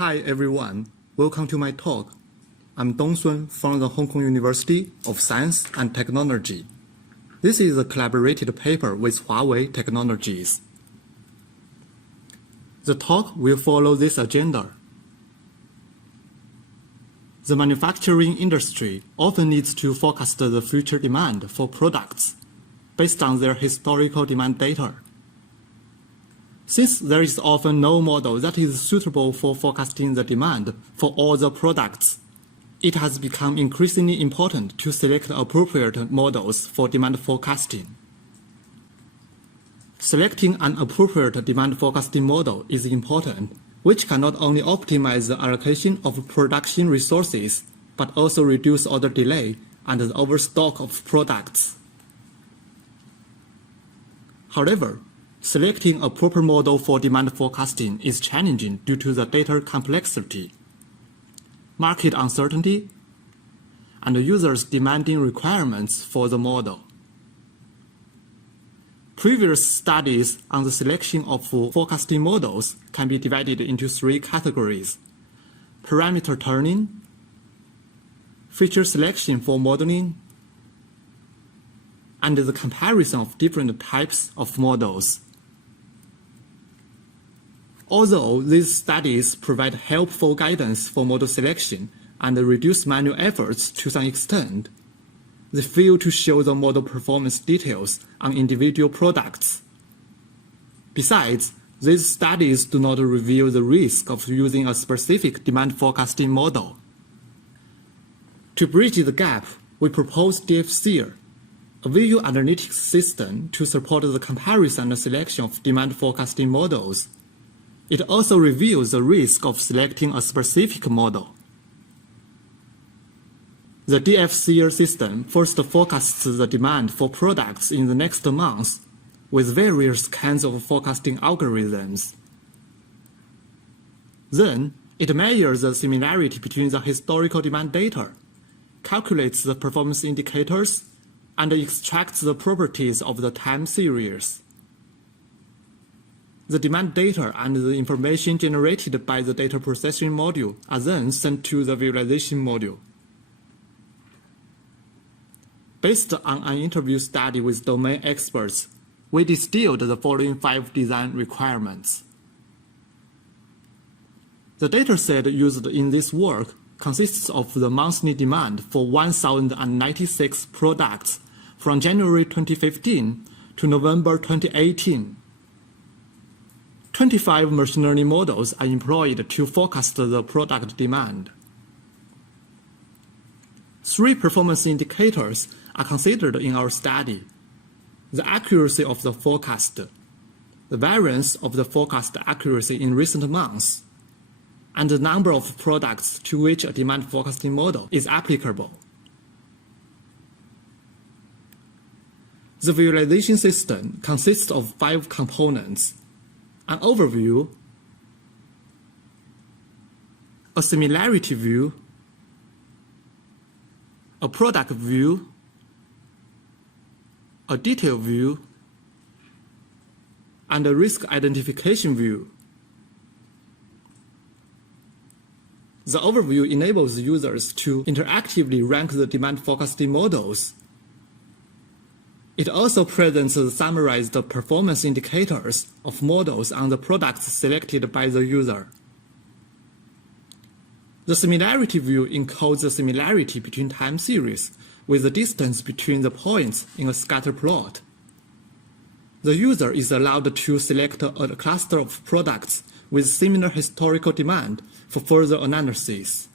Hi everyone, welcome to my talk. I'm Dongxuan from the Hong Kong University of Science and Technology. This is a collaborated paper with Huamin Technologies. The talk will follow this agenda. The manufacturing industry often needs to forecast the future demand for products based on their historical demand data. Since there is often no model that is suitable for forecasting the demand for all the products, it has become increasingly important to select appropriate models for demand forecasting. Selecting an appropriate demand forecasting model is important, which can not only optimize the allocation of production resources, but also reduce order delay and the overstock of products. However, selecting a proper model for demand forecasting is challenging due to the data complexity, market uncertainty, and the users' demanding requirements for the model. Previous studies on the selection of forecasting models can be divided into three categories: parameter tuning, feature selection for modeling, and the comparison of different types of models. Although these studies provide helpful guidance for model selection and reduce manual efforts to some extent, they fail to show the model performance details on individual products. Besides, these studies do not reveal the risk of using a specific demand forecasting model. To bridge the gap, we propose DFSeer, a visual analytics system to support the comparison and selection of demand forecasting models. It also reveals the risk of selecting a specific model. The DFSeer system first forecasts the demand for products in the next month with various kinds of forecasting algorithms. Then, it measures the similarity between the historical demand data, calculates the performance indicators, and extracts the properties of the time series. The demand data and the information generated by the data processing module are then sent to the visualization module. Based on an interview study with domain experts, we distilled the following 5 design requirements. The dataset used in this work consists of the monthly demand for 1,096 products from January 2015 to November 2018. 25 machine learning models are employed to forecast the product demand. 3 performance indicators are considered in our study: the accuracy of the forecast, the variance of the forecast accuracy in recent months, and the number of products to which a demand forecasting model is applicable. The visualization system consists of 5 components: an overview, a similarity view, a product view, a detail view, and a risk identification view. The overview enables users to interactively rank the demand forecasting models. It also presents the summarized performance indicators of models on the products selected by the user. The similarity view encodes the similarity between time series with the distance between the points in a scatter plot. The user is allowed to select a cluster of products with similar historical demand for further analysis.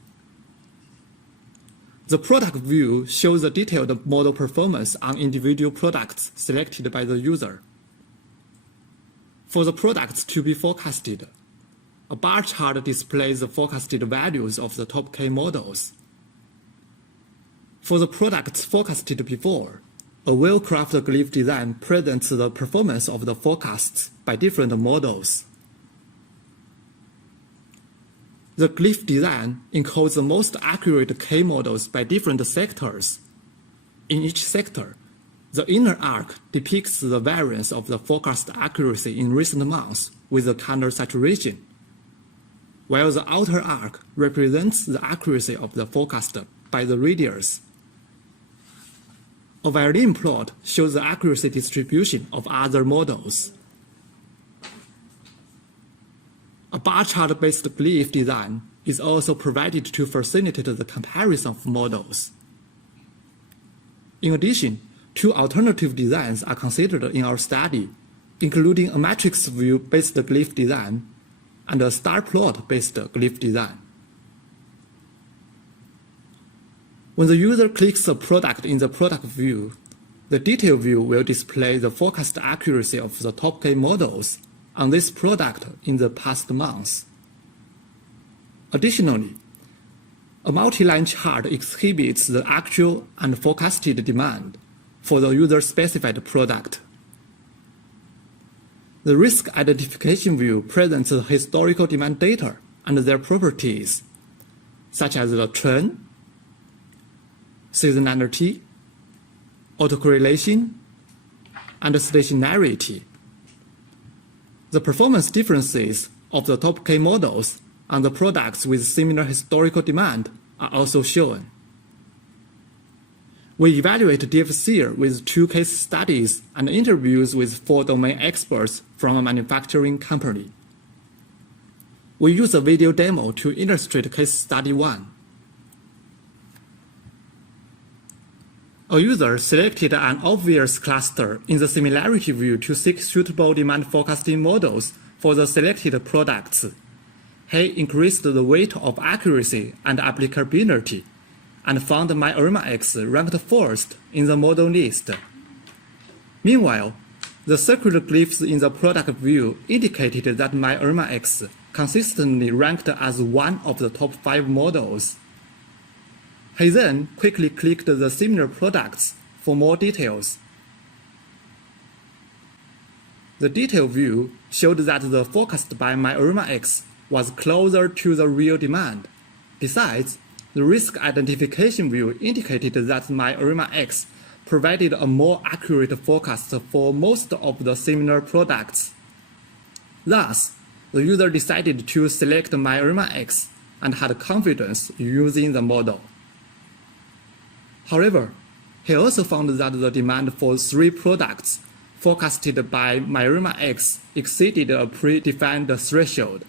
The product view shows the detailed model performance on individual products selected by the user. For the products to be forecasted, a bar chart displays the forecasted values of the top K models. For the products forecasted before, a well-crafted glyph design presents the performance of the forecasts by different models. The glyph design encodes the most accurate K models by different sectors. In each sector, the inner arc depicts the variance of the forecast accuracy in recent months with the color saturation. while the outer arc represents the accuracy of the forecast by the radius. A violin plot shows the accuracy distribution of other models. A bar chart-based glyph design is also provided to facilitate the comparison of models. In addition, two alternative designs are considered in our study, including a matrix view-based glyph design and a star plot-based glyph design. When the user clicks a product in the product view, the detail view will display the forecast accuracy of the top K models on this product in the past months. Additionally, a multi-line chart exhibits the actual and forecasted demand for the user-specified product. The risk identification view presents the historical demand data and their properties, such as the Chen, seasonality, autocorrelation, and stationarity. The performance differences of the top K models on the products with similar historical demand are also shown. We evaluate DFSeer with 2 case studies and interviews with 4 domain experts from a manufacturing company. We use a video demo to illustrate case study 1. A user selected an obvious cluster in the Similarity view to seek suitable demand forecasting models for the selected products. He increased the weight of accuracy and applicability and found MyIRMA-X ranked first in the model list. Meanwhile, the circular glyphs in the product view indicated that MyIRMA-X consistently ranked as one of the top 5 models. He then quickly clicked the similar products for more details. The detail view showed that the forecast by MyIRMA-X was closer to the real demand. Besides, the risk identification view indicated that MyIRMA-X provided a more accurate forecast for most of the similar products. Thus, the user decided to select MyIRMA-X and had confidence using the model. However, he also found that the demand for 3 products forecasted by MyIRMA-X exceeded a predefined threshold.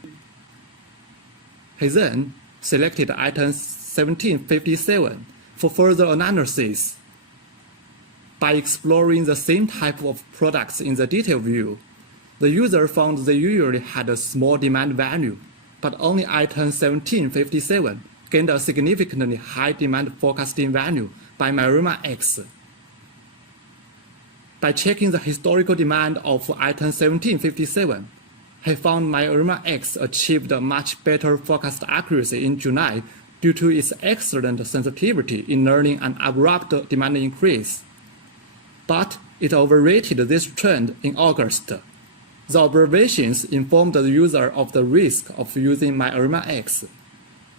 He then selected item 1757 for further analysis. By exploring the same type of products in the detail view, the user found they usually had a small demand value, but only item 1757 gained a significantly high demand forecasting value by MyIRMA-X. By checking the historical demand of item 1757, he found MyIRMA-X achieved a much better forecast accuracy in July due to its excellent sensitivity in learning an abrupt demand increase. But it overrated this trend in August. The observations informed the user of the risk of using MyIRMA-X.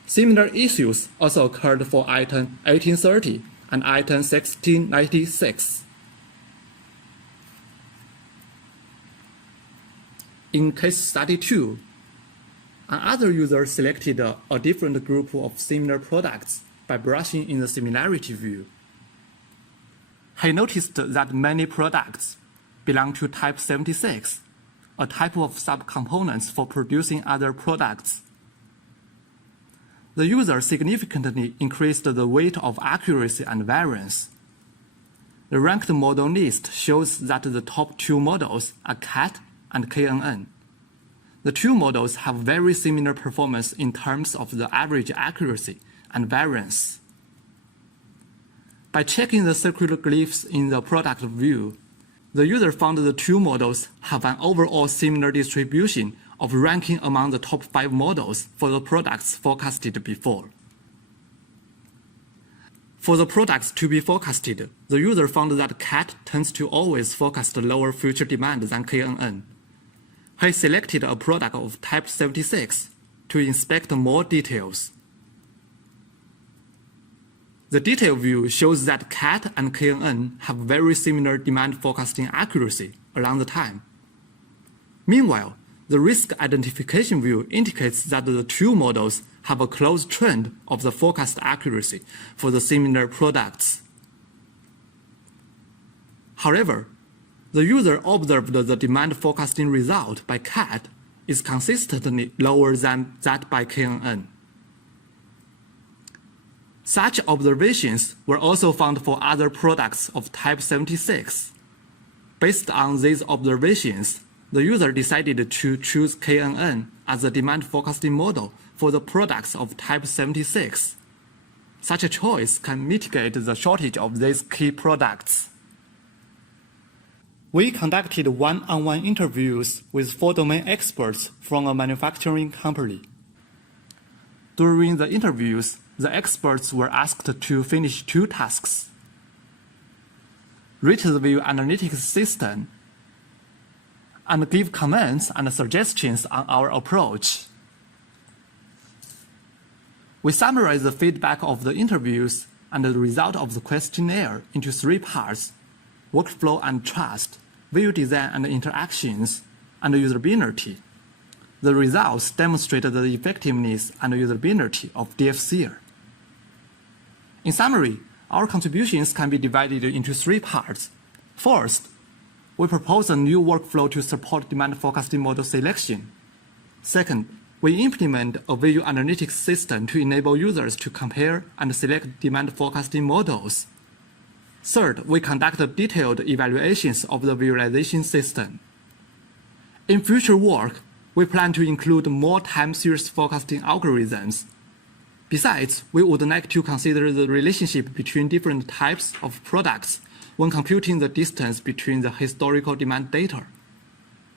Similar issues also occurred for item 1830 and item 1696. In case study 2, another user selected a different group of similar products by brushing in the Similarity view. He noticed that many products belong to type 76, a type of subcomponents for producing other products. The user significantly increased the weight of accuracy and variance. The ranked model list shows that the top 2 models are CAT and KNN. The 2 models have very similar performance in terms of the average accuracy and variance. By checking the circular glyphs in the product view, the user found the 2 models have an overall similar distribution of ranking among the top 5 models for the products forecasted before. For the products to be forecasted, the user found that CAT tends to always forecast lower future demand than KNN. He selected a product of type 76 to inspect more details. The detail view shows that CAT and KNN have very similar demand forecasting accuracy around the time. Meanwhile, The risk identification view indicates that the two models have a close trend of the forecast accuracy for the similar products. However, the user observed the demand forecasting result by CAT is consistently lower than that by KNN. Such observations were also found for other products of type 76. Based on these observations, the user decided to choose KNN as the demand forecasting model for the products of type 76. Such a choice can mitigate the shortage of these key products. We conducted one-on-one interviews with 4 domain experts from a manufacturing company. During the interviews, the experts were asked to finish 2 tasks: rate the view analytics system and give comments and suggestions on our approach. We summarized the feedback of the interviews and the result of the questionnaire into 3 parts: workflow and trust, view design and interactions, and usability. The results demonstrated the effectiveness and usability of DFSeer. In summary, our contributions can be divided into 3 parts. First, we propose a new workflow to support demand forecasting model selection. Second, we implement a view analytics system to enable users to compare and select demand forecasting models. Third, we conduct detailed evaluations of the visualization system. In future work, we plan to include more time series forecasting algorithms. Besides, we would like to consider the relationship between different types of products when computing the distance between the historical demand data.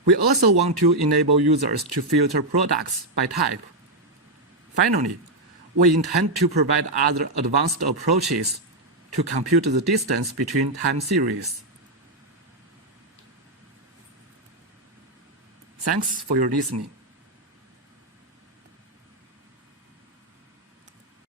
We also want to enable users to filter products by type. Finally, we intend to provide other advanced approaches to compute the distance between time series. Thanks for your listening.